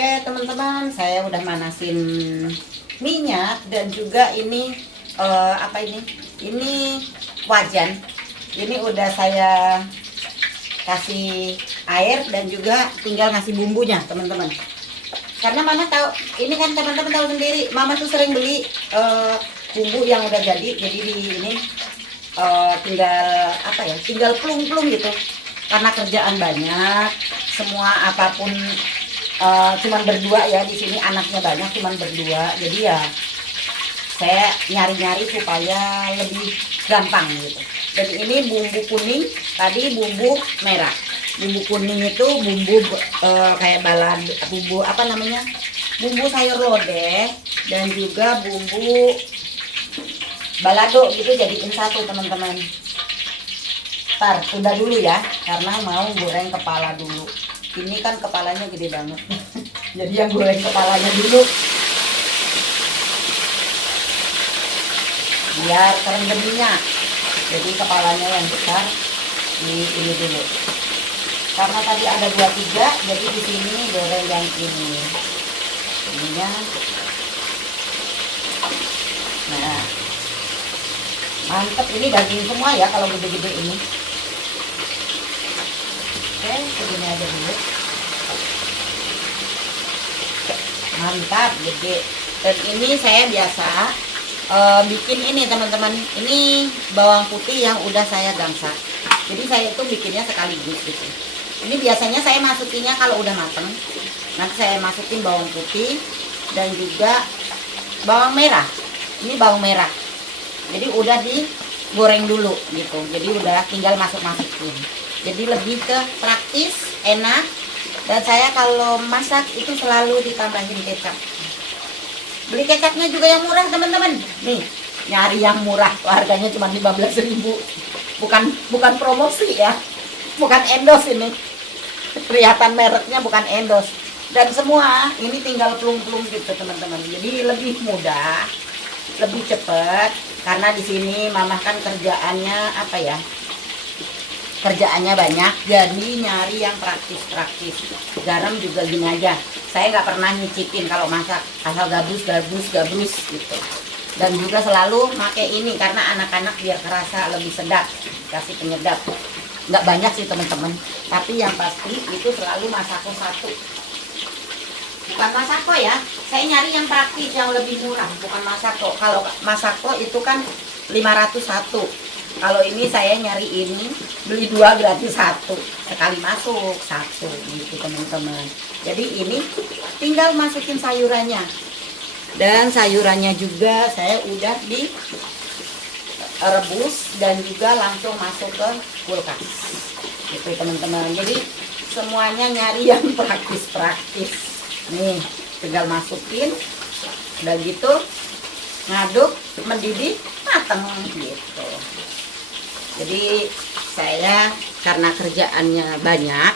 Oke teman-teman, saya udah manasin minyak dan juga ini apa ini? Ini wajan. Ini udah saya kasih air dan juga tinggal ngasih bumbunya teman-teman. Karena mama tahu, ini kan teman-teman tahu sendiri, mama tuh sering beli bumbu yang udah jadi di ini tinggal apa ya? Tinggal plung-plung gitu. Karena kerjaan banyak, semua apapun cuman berdua ya, di sini anaknya banyak cuman berdua, jadi ya saya nyari-nyari supaya lebih gampang gitu. Dan ini bumbu kuning, tadi bumbu merah. Bumbu kuning itu bumbu kayak balado, bumbu apa namanya, bumbu sayur lodeh, dan juga bumbu balado gitu, jadiin satu teman-teman. Ntar udah dulu ya, karena mau goreng kepala dulu. Ini kan kepalanya gede banget. Jadi yang goreng kepalanya dulu. Biar kerendam minyak. Jadi kepalanya yang besar ini dulu. Karena tadi ada 2-3, jadi di sini goreng yang ini. Ininya. Nah. Mantep, ini daging semua ya kalau gede-gede ini. Oke, segini aja dulu. Mantap, gede. Dan ini saya biasa bikin ini teman-teman. Ini bawang putih yang udah saya gangsat. Jadi saya itu bikinnya sekaligus gitu. Ini biasanya saya masukinnya kalau udah mateng. Nanti saya masukin bawang putih dan juga bawang merah. Ini bawang merah. Jadi udah digoreng dulu gitu. Jadi udah tinggal masukin. Jadi lebih ke praktis, enak. Dan saya kalau masak itu selalu ditambahin kecap. Beli kecapnya juga yang murah teman-teman. Nih, nyari yang murah. Harganya cuma 15.000. Bukan promosi ya. Bukan endorse ini. Kelihatan mereknya bukan endorse. Dan semua ini tinggal plung-plung gitu teman-teman. Jadi lebih mudah, lebih cepat. Karena di sini mama kan kerjaannya apa ya? Kerjaannya banyak, jadi nyari yang praktis. Garam juga gini aja, saya nggak pernah nyicipin kalau masak, asal gabrus gitu. Dan juga selalu pakai ini karena anak-anak biar kerasa lebih sedap, kasih penyedap. Nggak banyak sih teman-teman, tapi yang pasti itu selalu masako satu. Bukan masako ya, saya nyari yang praktis, yang lebih murah, bukan masako. Kalau masako itu kan 501. Kalau ini saya nyari ini, beli 2 gratis 1, sekali masuk 1 gitu teman-teman. Jadi ini tinggal masukin sayurannya. Dan sayurannya juga saya udah direbus dan juga langsung masuk ke kulkas. Gitu teman-teman. Jadi semuanya nyari yang praktis. Nih, tinggal masukin. Udah gitu ngaduk, mendidih, mateng gitu. Jadi saya karena kerjaannya banyak,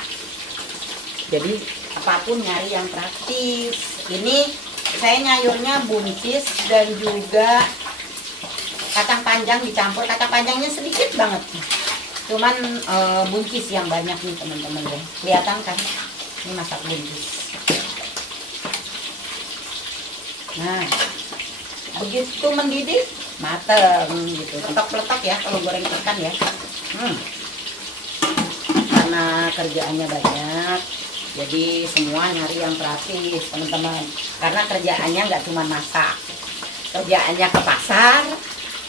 jadi apapun nyari yang praktis. Ini saya nyayurnya buncis dan juga kacang panjang dicampur. Kacang panjangnya sedikit banget, cuman buncis yang banyak nih teman-teman ya. Kelihatan kan? Ini masak buncis. Nah, begitu mendidih mateng gitu, peletok-peletok ya kalau goreng ikan ya. Karena kerjaannya banyak, jadi semua nyari yang praktis teman-teman. Karena kerjaannya nggak cuma masak, kerjaannya ke pasar,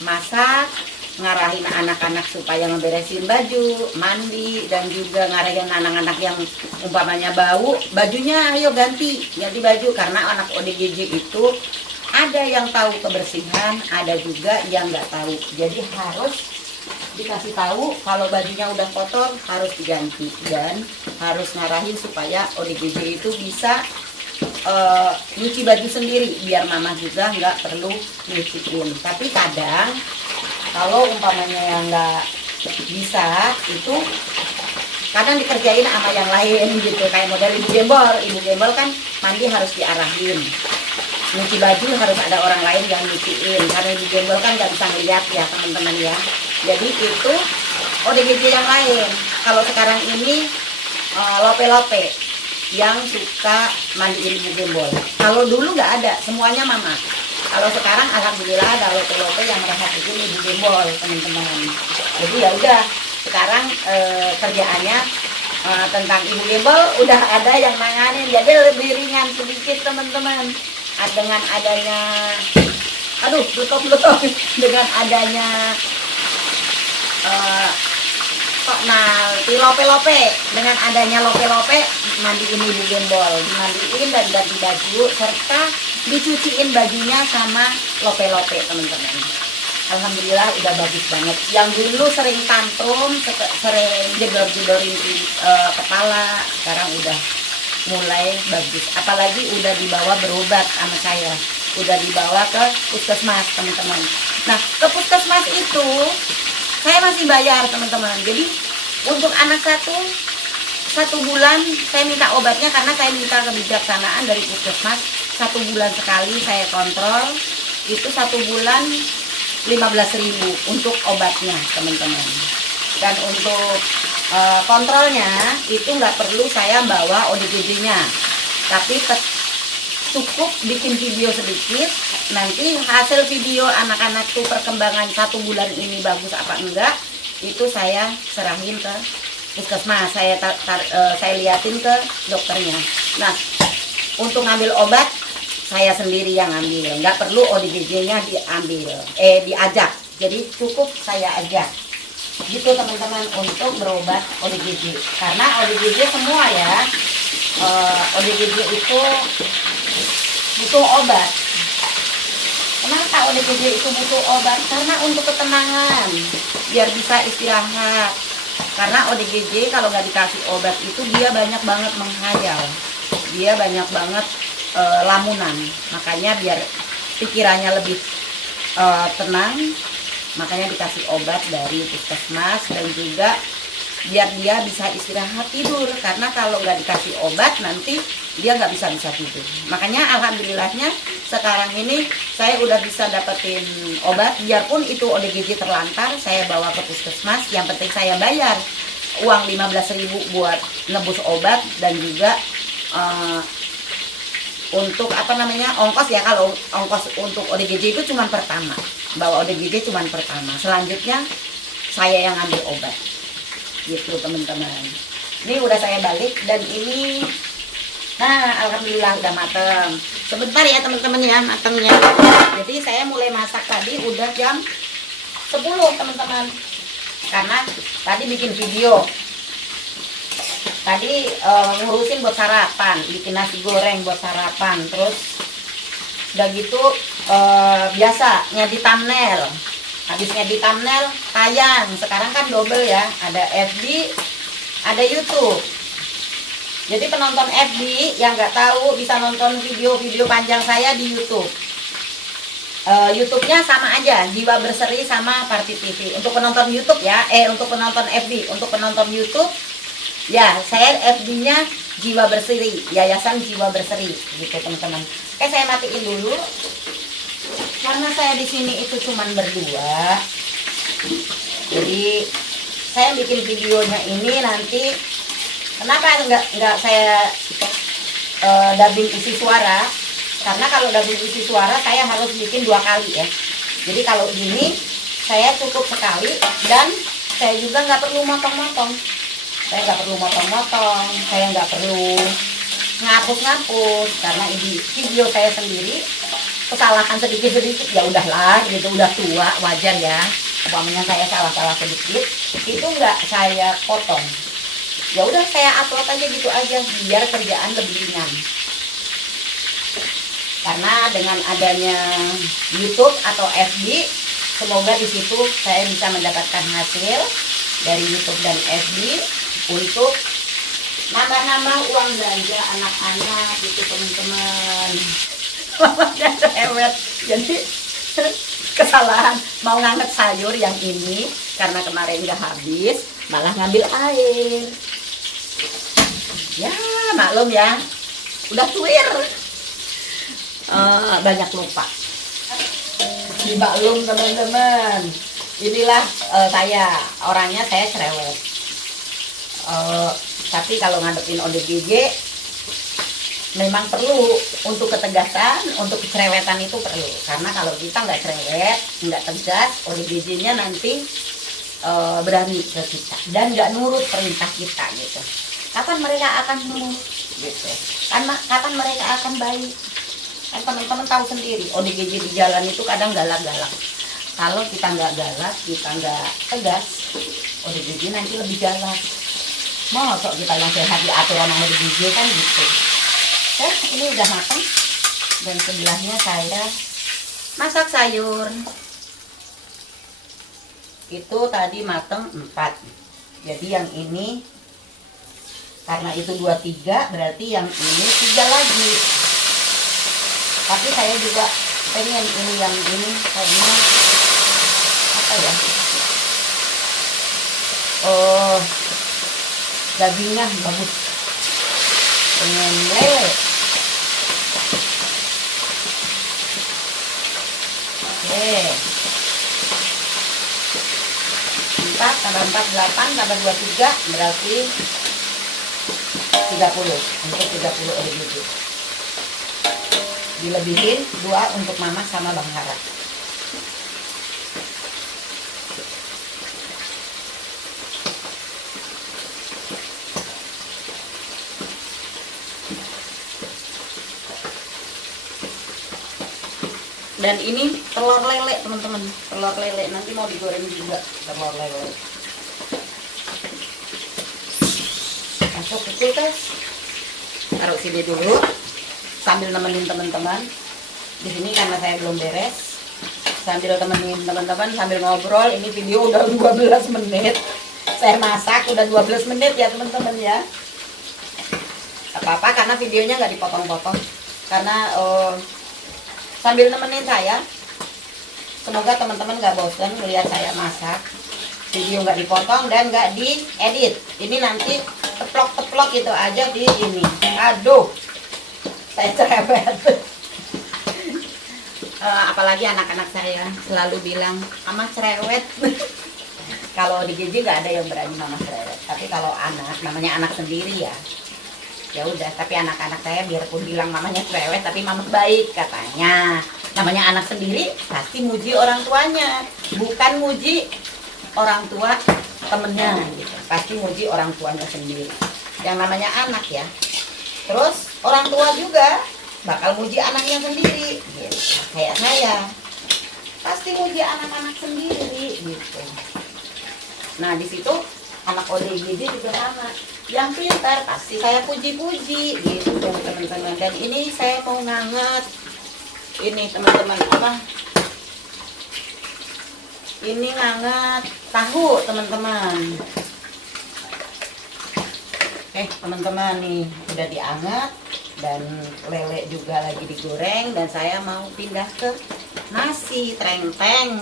masak, ngarahin anak-anak supaya ngeberesin baju, mandi, dan juga ngarahin anak-anak yang umpamanya bau, bajunya ayo ganti baju. Karena anak ODGJ itu ada yang tahu kebersihan, ada juga yang nggak tahu. Jadi harus dikasih tahu kalau bajunya udah kotor harus diganti, dan harus ngarahin supaya ODGJ itu bisa nyuci baju sendiri, biar mama juga nggak perlu nyuciin. Tapi kadang kalau umpamanya yang nggak bisa itu kadang dikerjain sama yang lain gitu, kayak model ibu gembol kan mandi harus diarahin, nyuci baju harus ada orang lain yang nyuciin, karena ibu gembol kan nggak bisa ngeliat ya teman-teman ya. Jadi itu ODGJ yang lain. Kalau sekarang ini lope-lope yang suka mandiin ibu gembol. Kalau dulu nggak ada, semuanya mama. Kalau sekarang alhamdulillah ada lope-lope yang merhatiin ibu gembol, teman-teman. Jadi ya udah, sekarang kerjaannya tentang ibu gembol udah ada yang nanganin, jadi lebih ringan sedikit teman-teman. Dengan adanya, aduh, betok-betok, dengan adanya nah, di lope-lope, dengan adanya lope-lope, mandiin ibu gembol, dimandiin dan ganti baju, serta dicuciin bajunya sama lope-lope, teman-teman. Alhamdulillah udah bagus banget. Yang dulu sering tantrum, sering jedor-jedorin kepala, sekarang udah mulai bagus. Apalagi udah dibawa berobat sama saya, udah dibawa ke puskesmas, teman-teman. Nah, ke puskesmas itu saya masih bayar, teman-teman. Jadi untuk anak satu bulan saya minta obatnya, karena saya minta kebijaksanaan dari puskesmas. 1 bulan sekali saya kontrol, itu 1 bulan 15.000 untuk obatnya, teman-teman. Dan untuk kontrolnya itu nggak perlu saya bawa ODGJ-nya, tapi cukup bikin video sedikit. Nanti hasil video anak-anak tuh perkembangan 1 bulan ini bagus apa enggak, itu saya serahin ke puskesmas, saya liatin ke dokternya. Nah, untuk ngambil obat saya sendiri yang ambil, nggak perlu ODGJ-nya diajak. Jadi cukup saya ajak gitu, teman-teman, untuk berobat ODGJ. Karena ODGJ semua ya, ODGJ itu butuh obat. Kenapa ODGJ itu butuh obat? Karena untuk ketenangan, biar bisa istirahat. Karena ODGJ kalau nggak dikasih obat itu dia banyak banget menghayal, dia banyak banget lamunan. Makanya biar pikirannya lebih tenang, makanya dikasih obat dari puskesmas, dan juga biar dia bisa istirahat tidur. Karena kalau nggak dikasih obat nanti dia nggak bisa tidur. Makanya alhamdulillahnya sekarang ini saya udah bisa dapetin obat, biarpun itu ODGJ terlantar, saya bawa ke puskesmas. Yang penting saya bayar uang 15.000 buat nebus obat, dan juga untuk ongkos ya. Kalau ongkos untuk ODGJ itu cuma pertama, bawa ODGJ cuma pertama, selanjutnya saya yang ambil obat gitu, teman-teman. Ini udah saya balik, dan ini nah alhamdulillah udah mateng. Sebentar ya teman-teman ya matengnya. Jadi saya mulai masak tadi udah jam 10, teman-teman, karena tadi bikin video. Tadi ngurusin buat sarapan, bikin nasi goreng buat sarapan. Terus udah gitu biasa ngedit thumbnail. Habis ngedit thumbnail tayang. Sekarang kan double ya, ada FB, ada YouTube. Jadi penonton FB yang nggak tahu bisa nonton video-video panjang saya di YouTube. YouTube-nya sama aja, Jiwa Berseri sama Parti TV. Untuk penonton YouTube ya, untuk penonton FB, untuk penonton YouTube ya, saya FB-nya Jiwa Berseri, Yayasan Jiwa Berseri gitu, teman-teman. Oke, saya matiin dulu. Karena saya di sini itu cuman berdua. Jadi saya bikin videonya ini nanti, kenapa nggak saya dubbing isi suara? Karena kalau dubbing isi suara saya harus bikin 2 kali ya. Jadi kalau ini saya cukup sekali, dan saya juga nggak perlu motong-motong. Saya nggak perlu motong-motong, saya nggak perlu ngapus-ngapus, karena ini video saya sendiri. Kesalahan sedikit-sedikit ya udahlah gitu, udah tua, wajar ya. Umpamanya saya salah-salah sedikit, itu nggak saya potong. Ya udah saya upload aja gitu aja, biar kerjaan lebih ringan. Karena dengan adanya YouTube atau FB, semoga di situ saya bisa mendapatkan hasil dari YouTube dan FB untuk nambah-nambah uang belanja anak-anak gitu, teman-teman. Mamanya cerewet, jadi kesalahan mau nganget sayur yang ini karena kemarin nggak habis, malah ngambil air. Ya maklum ya, udah tuir, banyak lupa. Dimaklum teman-teman, inilah saya, orangnya saya cerewet. Tapi kalau ngadepin ODGJ memang perlu untuk ketegasan, untuk kecerewetan itu perlu. Karena kalau kita nggak cerewet, nggak tegas, ODGJ-nya nanti berani ke kita dan nggak nurut perintah kita gitu. Kapan mereka akan nurut gitu? Kapan mereka akan baik? Kan teman-teman tahu sendiri, ODGJ di jalan itu kadang galak-galak. Kalau kita nggak galak, kita nggak tegas, ODGJ nanti lebih galak. Mosok kita yang sehat diatur sama ODGJ kan gitu. Ini udah matang dan sebelahnya saya masak sayur. Itu tadi mateng 4. Jadi yang ini karena itu 23 berarti yang ini 3 lagi. Tapi saya juga pengen ini yang ini kayaknya apa ya? Oh, dagingnya bagus. Pengen lele. Oke. 4 tambah 4 8 tambah 23 berarti 30 untuk 30 ODGJ. Dilebihin 2 untuk mama sama Bang Hara. Dan ini telur lele teman-teman, telur lele nanti mau digoreng juga telur lele. Masuk ke kulkas, taruh sini dulu sambil nemenin teman-teman. Di sini karena saya belum beres, sambil temenin teman-teman sambil ngobrol. Ini video udah 12 menit, saya masak udah 12 menit ya teman-teman ya. Apa-apa karena videonya nggak dipotong-potong, karena sambil nemenin saya. Semoga teman-teman gak bosan melihat saya masak. Video nggak dipotong dan nggak diedit. Ini nanti teplok-teplok gitu aja di ini. Aduh, saya cerewet. Apalagi anak-anak saya selalu bilang mama cerewet. Kalau di GJ nggak ada yang berani mama cerewet. Tapi kalau anak, namanya anak sendiri ya. Ya udah, tapi anak-anak saya biarpun bilang mamanya cerewet tapi mama baik katanya. Namanya anak sendiri pasti muji orang tuanya, bukan muji orang tua temennya gitu. Pasti muji orang tuanya sendiri. Yang namanya anak ya. Terus orang tua juga bakal muji anaknya sendiri gitu. Kayak saya pasti muji anak-anak sendiri gitu. Nah di situ anak ODGJ juga sama. Yang pintar pasti saya puji-puji gitu teman-teman. Dan ini saya mau nganget ini teman-teman apa? Ini nganget tahu teman-teman. Teman-teman nih udah dianget dan lele juga lagi digoreng dan saya mau pindah ke nasi treng-treng.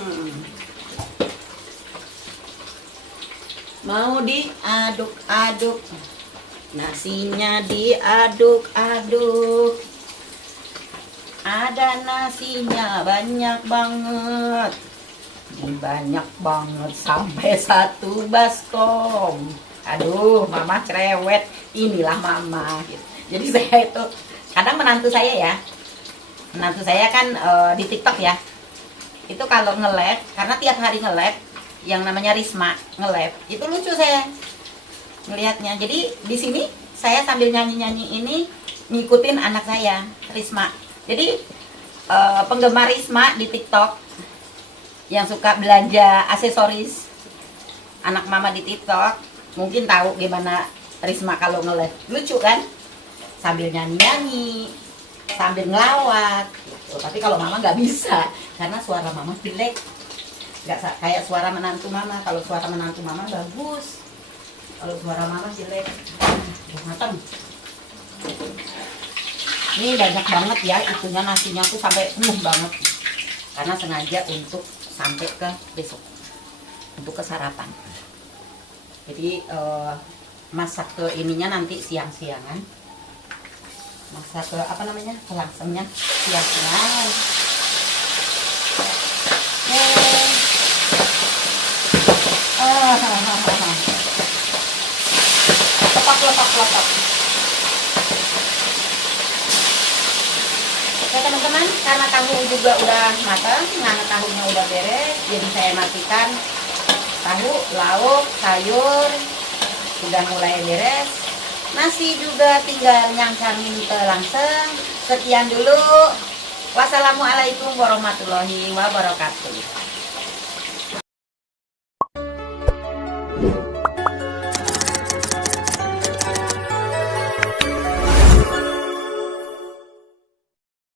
Mau diaduk-aduk, nasinya diaduk-aduk. Ada nasinya banyak banget, banyak banget sampai 1 baskom. Aduh, mama cerewet, inilah mama gitu. Jadi saya itu kadang menantu saya kan di TikTok ya, itu kalau nge-live, karena tiap hari nge-live yang namanya Risma nge-live, itu lucu saya ngelihatnya. Jadi di sini saya sambil nyanyi-nyanyi ini ngikutin anak saya Risma. Jadi penggemar Risma di TikTok yang suka belanja aksesoris anak mama di TikTok mungkin tahu gimana Risma kalau nge-live. Lucu kan? Sambil nyanyi-nyanyi, sambil ngelawak gitu. Tapi kalau mama nggak bisa karena suara mama jelek. Nggak kayak suara menantu mama. Kalau suara menantu mama bagus, kalau suara mama jelek. Matang. Ini banyak banget ya itunya, nasinya tuh sampai penuh banget karena sengaja untuk sampai ke besok, untuk ke sarapan. Jadi masak ke ininya nanti siang-siangan, masak ke apa namanya, ke langsemnya siang-siangan. Lepak. teman-teman, karena tahu juga udah matang, karena tahunya udah beres, jadi saya matikan tahu, lauk, sayur sudah mulai beres. Nasi juga tinggal nyangcangin langsung. Sekian dulu. Wassalamualaikum warahmatullahi wabarakatuh.